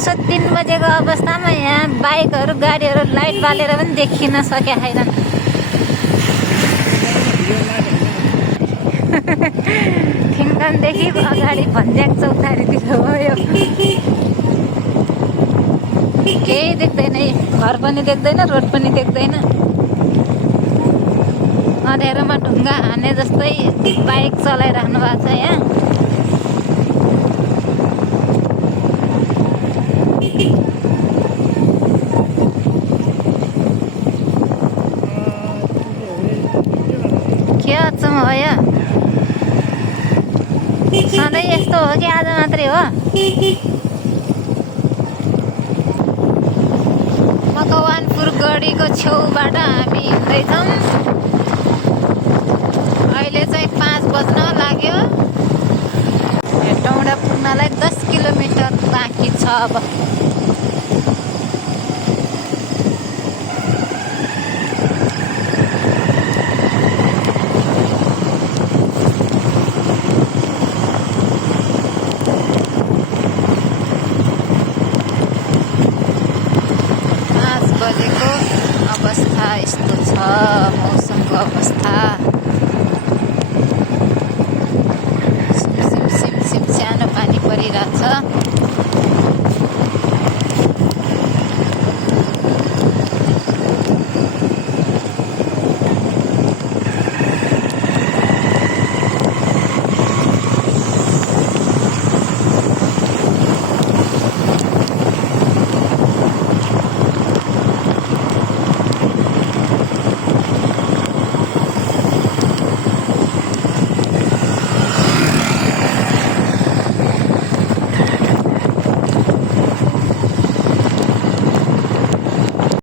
दिउँसो 3 बजेको अवस्थामा यहाँ बाइकहरू गाडीहरू लाइट बालेर पनि देखिन सके छैनन्। थिङकनदेखि अगाडि भन्ज्याङ चौतारीतिर हो यो। केही देख्दैन, घर पनि देख्दैन, रोड पनि देख्दैन। अँध्यारोमा ढुङ्गा हाने जस्तै बाइक चलाइराख्नु भएको छ यहाँ। के अचम्म हो यो? सधैँ यस्तो हो कि आज मात्रै हो? मकवानपुर गढीको छेउबाट हामी हिँड्दैछौँ। अहिले चाहिँ 5 बज्न लाग्यो। हेटौँडा पुग्नलाई 10 किलोमिटर बाँकी छ अब। बजेको अवस्था यस्तो छ, मौसमको अवस्था। सिम सानो पानी परिरहेछ।